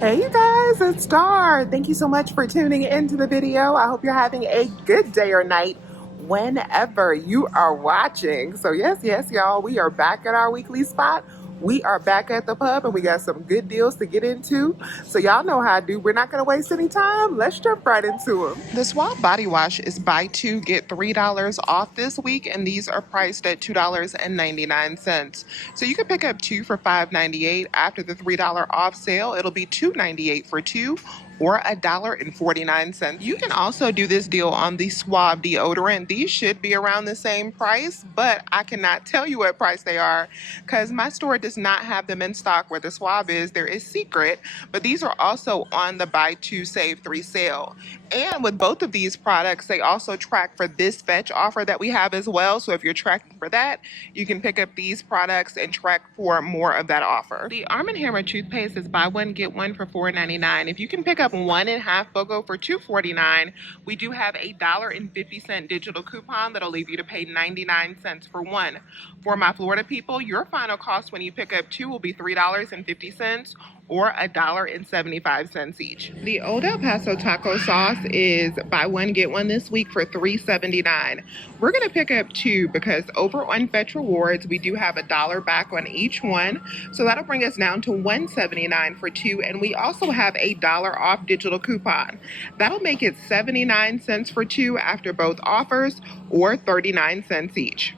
Hey you guys, it's Star. Thank you so much for tuning into the video. I hope you're having a good day or night whenever you are watching. So yes, y'all, we are back at our weekly spot. We are back at the pub and we got some good deals to get into. So y'all know how I do. We're not going to waste any time. Let's jump right into them. The Suave body wash is buy two, get $3 off this week, and these are priced at $2.99. So you can pick up two for $5.98. After the $3 off sale, it'll be $2.98 for two, or $1.49. You can also do this deal on the Suave deodorant. These should be around the same price, but I cannot tell you what price they are because my store does not have them in stock. Where the Suave is, there is secret, but these are also on the buy two save three sale. And with both of these products, they also track for this fetch offer that we have as well. So if you're tracking for that, you can pick up these products and track for more of that offer. The Arm & Hammer toothpaste is buy one, get one for $4.99. If you can pick up 1.5 BOGO for $2.49, we do have a $1.50 digital coupon that'll leave you to pay 99 cents for one. For my Florida people, your final cost when you pick up two will be $3.50 or $1.75 each. The Old El Paso taco sauce is buy one, get one this week for $3.79. We're going to pick up two because over on Fetch Rewards, we do have $1 back on each one. So that'll bring us down to $1.79 for two. And we also have a $1 off digital coupon. That'll make it 79 cents for two after both offers, or 39 cents each.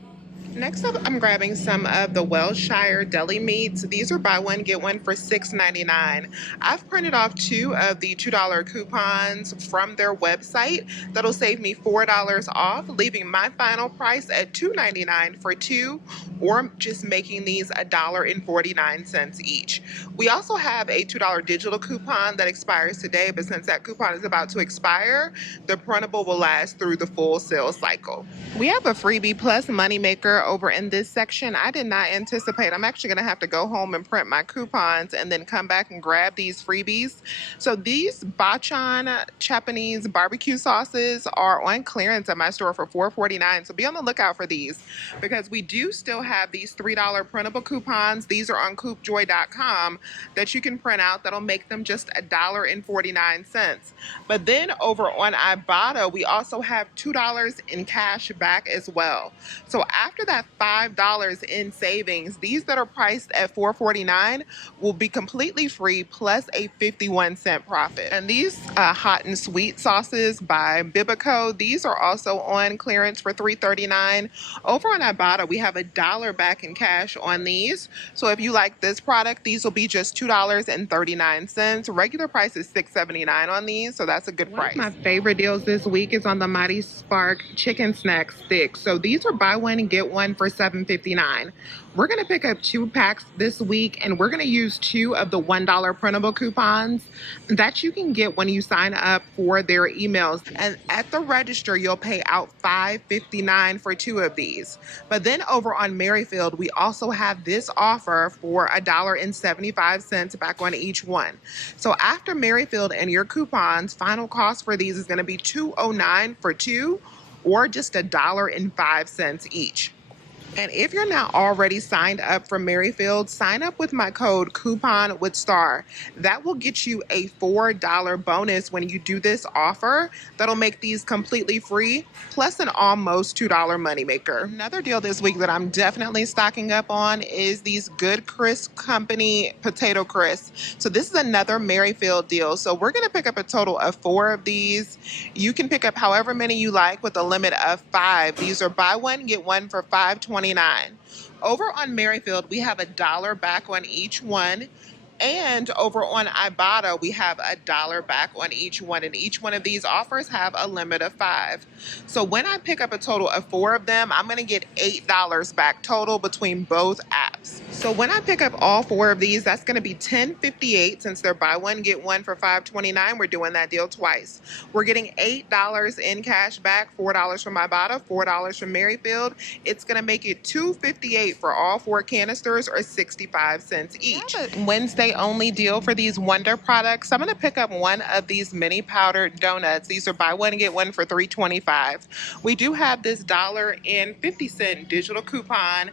Next up, I'm grabbing some of the Welshire deli meats. These are buy one, get one for $6.99. I've printed off two of the $2 coupons from their website. That'll save me $4 off, leaving my final price at $2.99 for two, or just making these $1.49 each. We also have a $2 digital coupon that expires today, but since that coupon is about to expire, the printable will last through the full sales cycle. We have a freebie plus moneymaker over in this section. I did not anticipate. I'm actually going to have to go home and print my coupons and then come back and grab these freebies. So these Bachan Japanese barbecue sauces are on clearance at my store for $4.49. So be on the lookout for these because we do still have these $3 printable coupons. These are on coopjoy.com that you can print out. That'll make them just $1.49. But then over on Ibotta, we also have $2 in cash back as well. So after that $5 in savings, these that are priced at $4.49 will be completely free plus a 51-cent profit. And these hot and sweet sauces by Bibico, these are also on clearance for $3.39. Over on Ibotta, we have $1 back in cash on these. So if you like this product, these will be just $2.39. Regular price is $6.79 on these, so that's a good price. One of my favorite deals this week is on the Mighty Spark chicken snack sticks. So these are buy one and get one for $7.59. We're going to pick up 2 packs this week, and we're going to use 2 of the $1 printable coupons that you can get when you sign up for their emails. And at the register, you'll pay out $5.59 for 2 of these. But then over on Merrifield, we also have this offer for $1.75 back on each one. So after Merrifield and your coupons, final cost for these is going to be $2.09 for 2, or just $1.05 each. And if you're not already signed up for Merrifield, sign up with my code coupon with Star. That will get you a $4 bonus when you do this offer. That'll make these completely free, plus an almost $2 moneymaker. Another deal this week that I'm definitely stocking up on is these Good Crisp Company potato crisps. So this is another Merrifield deal. So we're going to pick up a total of 4 of these. You can pick up however many you like with a limit of 5. These are buy one, get one for $5.29. Over on Merrifield, we have $1 back on each one. And over on Ibotta, we have $1 back on each one. And each one of these offers have a limit of 5. So when I pick up a total of 4 of them, I'm going to get $8 back total between both apps. So when I pick up all 4 of these, that's going to be $10.58. Since they're buy one, get one for $5.29, we're doing that deal twice. We're getting $8 in cash back, $4 from Ibotta, $4 from Merrifield. It's going to make it $2.58 for all 4 canisters, or 65 cents each. Wednesday day only deal for these Wonder products. I'm going to pick up one of these mini powdered donuts. These are buy one get one for $3.25. We do have this $1.50 digital coupon.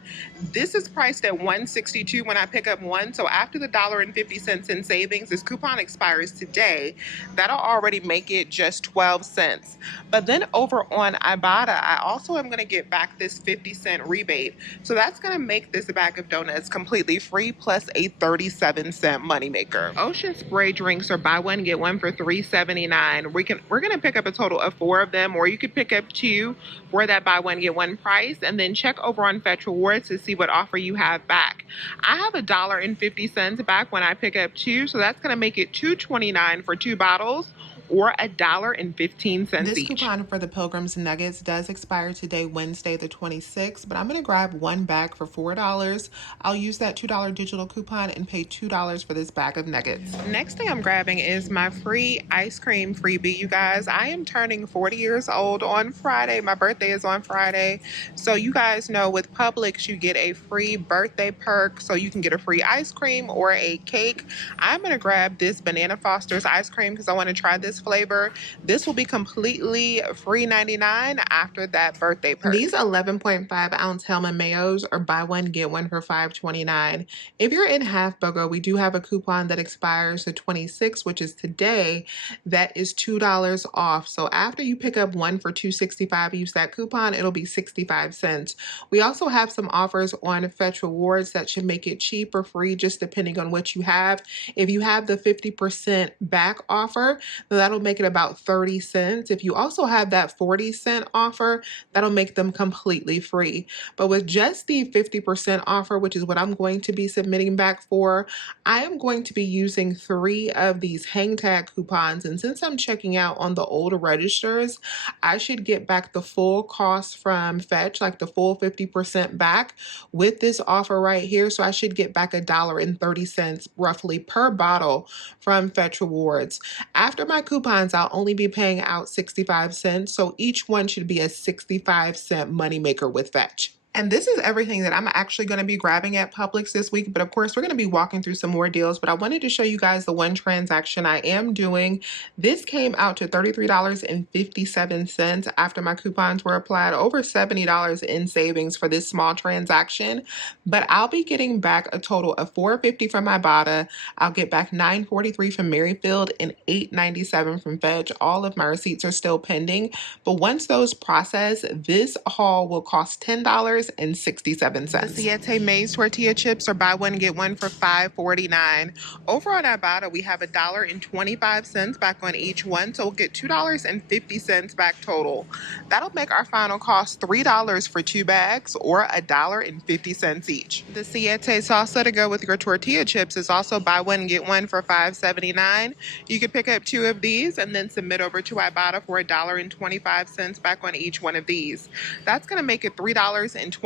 This is priced at $1.62 when I pick up one. So after the $1.50 in savings, this coupon expires today. That'll already make it just 12 cents. But then over on Ibotta, I also am going to get back this 50-cent rebate. So that's going to make this bag of donuts completely free plus a 37-cent moneymaker. Ocean Spray drinks are buy one get one for $3.79. We're going to pick up a total of 4 of them, or you could pick up 2 for that buy one get one price, and then check over on Fetch Rewards to see what offer you have back. I have $1.50 back when I pick up 2, so that's going to make it $2.29 for 2 bottles, or $1.15 This each. coupon for the Pilgrim's Nuggets does expire today, Wednesday the 26th, but I'm going to grab one bag for $4. I'll use that $2 digital coupon and pay $2 for this bag of nuggets. Next thing I'm grabbing is my free ice cream freebie, you guys. I am turning 40 years old on Friday. My birthday is on Friday. So you guys know with Publix, you get a free birthday perk. So you can get a free ice cream or a cake. I'm going to grab this Banana Foster's ice cream because I want to try this flavor. This will be completely free 99 after that birthday perk. These 11.5 ounce Hellman mayos are buy one get one for $5.29. If you're in Half BOGO, we do have a coupon that expires the 26th, which is today. That is $2 off. So after you pick up one for $2.65, use that coupon, it'll be 65 cents. We also have some offers on Fetch Rewards that should make it cheap or free, just depending on what you have. If you have the 50% back offer, that'll make it about 30 cents. If you also have that 40-cent offer, that'll make them completely free. But with just the 50% offer, which is what I'm going to be submitting back for, I am going to be using 3 of these hang tag coupons. And since I'm checking out on the older registers, I should get back the full cost from Fetch, like the full 50% back with this offer right here. So I should get back $1.30 roughly per bottle from Fetch Rewards. After my coupons, I'll only be paying out 65 cents. So each one should be a 65-cent moneymaker with Fetch. And this is everything that I'm actually going to be grabbing at Publix this week. But of course, we're going to be walking through some more deals. But I wanted to show you guys the one transaction I am doing. This came out to $33.57 after my coupons were applied. Over $70 in savings for this small transaction. But I'll be getting back a total of $4.50 from Ibotta. I'll get back $9.43 from Merrifield and $8.97 from Fetch. All of my receipts are still pending. But once those process, this haul will cost $10.67. The Siete Maize tortilla chips are buy one get one for $5.49. Over on Ibotta, we have $1.25 back on each one, so we'll get $2.50 back total. That'll make our final cost $3 for 2 bags, or $1.50 each. The Siete salsa to go with your tortilla chips is also buy one get one for $5.79. You could pick up 2 of these and then submit over to Ibotta for $1.25 back on each one of these. That's going to make it $3.29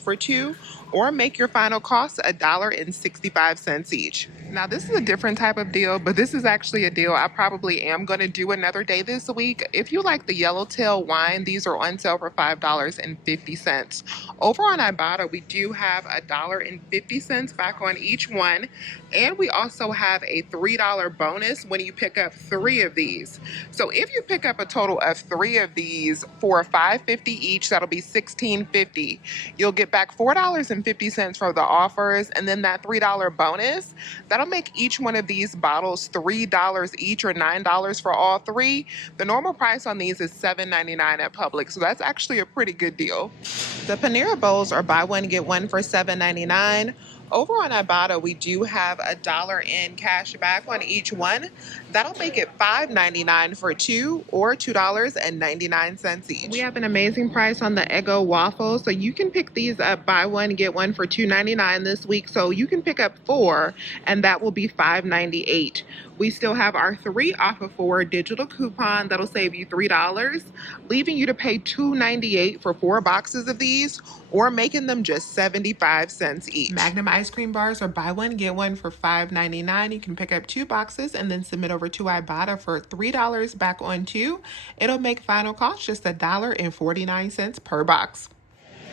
for 2, or make your final cost $1.65 each. Now this is a different type of deal, but this is actually a deal I probably am going to do another day this week. If you like the yellowtail wine, these are on sale for $5.50. Over on Ibotta, we do have $1.50 back on each one, and we also have a $3 bonus when you pick up 3 of these. So if you pick up a total of 3 of these for $5.50 each, that'll be $16.50. You'll get back $4.50 for the offers, and then that $3 bonus, that'll make each one of these bottles $3 each, or $9 for all 3. The normal price on these is $7.99 at Publix, so that's actually a pretty good deal. The Panera Bowls are buy one get one for $7.99. Over on Ibotta, we do have $1 in cash back on each one. That'll make it $5.99 for 2, or $2.99 each. We have an amazing price on the Eggo waffles, so you can pick these up buy one get one for $2.99 this week. So you can pick up 4, and that will be $5.98. We still have our 3 off of 4 digital coupon that'll save you $3, leaving you to pay $2.98 for 4 boxes of these, or making them just 75 cents each. Magnum ice cream bars are buy one get one for $5.99. You can pick up 2 boxes and then submit over to Ibotta for $3 back on 2. It'll make final cost just $1.49 per box.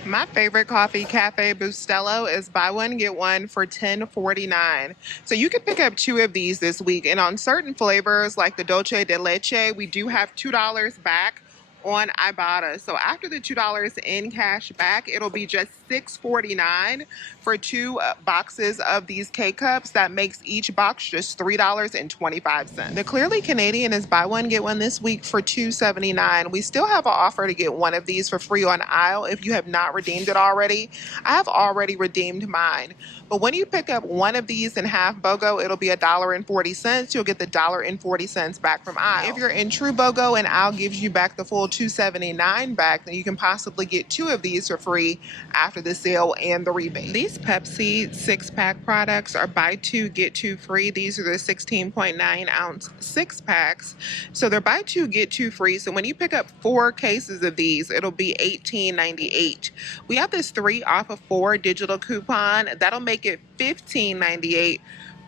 My favorite coffee, Cafe Bustelo, is buy one, get one for $10.49. So you can pick up 2 of these this week. And on certain flavors, like the Dolce de Leche, we do have $2 back on Ibotta. So after the $2 in cash back, it'll be just $6.49 for 2 boxes of these K-Cups. That makes each box just $3.25. The Clearly Canadian is buy one, get one this week for $2.79. We still have an offer to get one of these for free on aisle if you have not redeemed it already. I have already redeemed mine. But when you pick up one of these in half BOGO, it'll be $1.40. You'll get the $1.40 back from aisle. If you're in true BOGO and aisle gives you back the full $2.79 back, then you can possibly get 2 of these for free after the sale and the rebate. These Pepsi 6-pack products are buy 2, get 2 free. These are the 16.9 ounce 6-packs. So they're buy 2, get 2 free. So when you pick up 4 cases of these, it'll be $18.98. We have this 3 off of 4 digital coupon. That'll make it $15.98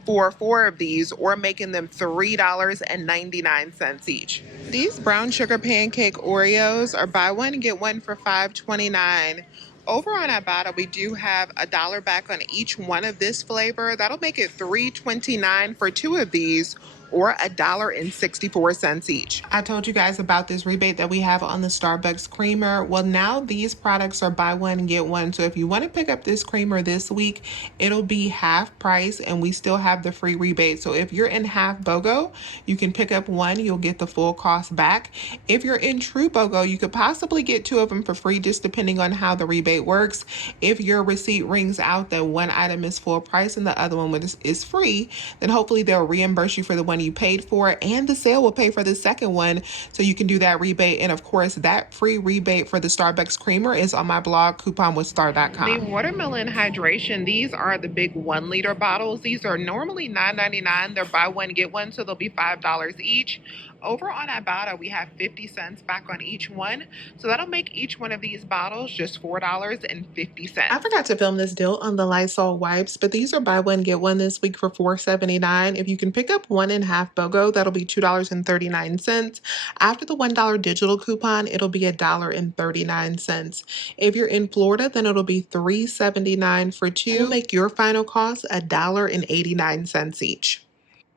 for 4 of these, or making them $3.99 each. These brown sugar pancake Oreos are buy one, get one for $5.29. Over on Ibotta, we do have $1 back on each one of this flavor. That'll make it $3.29 for 2 of these, or $1.64 each. I told you guys about this rebate that we have on the Starbucks creamer. Well, now these products are buy one, get one. So if you want to pick up this creamer this week, it'll be half price and we still have the free rebate. So if you're in half BOGO, you can pick up one, you'll get the full cost back. If you're in true BOGO, you could possibly get 2 of them for free, just depending on how the rebate works. If your receipt rings out that one item is full price and the other one is free, then hopefully they'll reimburse you for the one you paid for, and the sale will pay for the second one, so you can do that rebate. And of course, that free rebate for the Starbucks creamer is on my blog, couponwithstar.com. The watermelon hydration, these are the big 1 liter bottles. These are normally $9.99. They're buy one, get one, so they'll be $5 each. Over on Ibotta, we have 50 cents back on each one. So that'll make each one of these bottles just $4.50. I forgot to film this deal on the Lysol wipes, but these are buy one, get one this week for $4.79. If you can pick up one in half BOGO, that'll be $2.39. After the $1 digital coupon, it'll be $1.39. If you're in Florida, then it'll be $3.79 for 2. It'll make your final cost $1.89 each.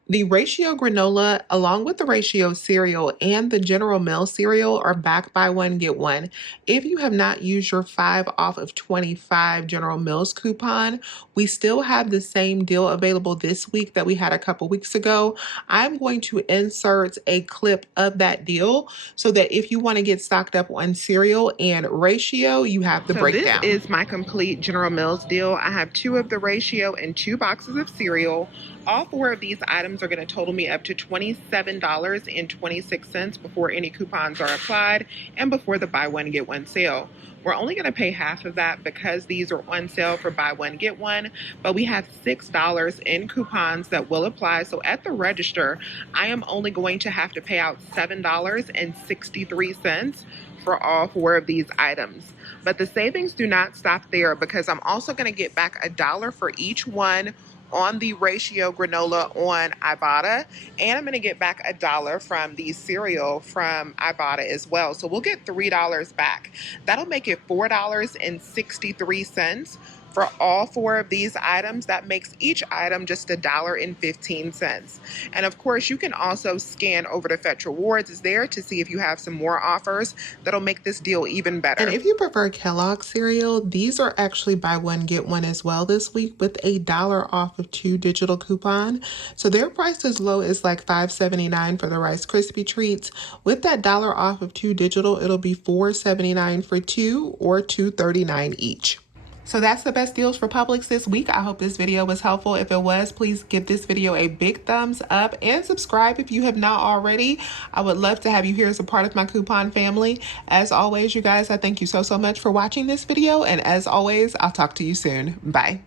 The Ratio granola, along with the Ratio cereal and the General Mills cereal, are back buy one, get one. If you have not used your 5 off of 25 General Mills coupon, we still have the same deal available this week that we had a couple weeks ago. I'm going to insert a clip of that deal so that if you want to get stocked up on cereal and Ratio, you have the breakdown. This is my complete General Mills deal. I have 2 of the Ratio and 2 boxes of cereal. All 4 of these items are going to total me up to $27.26 before any coupons are applied and before the buy one, get one sale. We're only going to pay half of that because these are on sale for buy one, get one, but we have $6 in coupons that will apply. So at the register, I am only going to have to pay out $7.63 for all 4 of these items. But the savings do not stop there, because I'm also going to get back $1 for each one on the Ratio granola on Ibotta, and I'm going to get back $1 from the cereal from Ibotta as well. So we'll get $3 back. That'll make it $4.63 for all 4 of these items. That makes each item just $1.15. And of course, you can also scan over to Fetch Rewards is there to see if you have some more offers that'll make this deal even better. And if you prefer Kellogg's cereal, these are actually buy one, get one as well this week with $1 off of 2 digital coupon. So they're priced as low as like $5.79 for the Rice Krispie treats. With that $1 off of 2 digital, it'll be $4.79 for 2, or $2.39 each. So that's the best deals for Publix this week. I hope this video was helpful. If it was, please give this video a big thumbs up and subscribe if you have not already. I would love to have you here as a part of my coupon family. As always, you guys, I thank you so much for watching this video. And as always, I'll talk to you soon. Bye.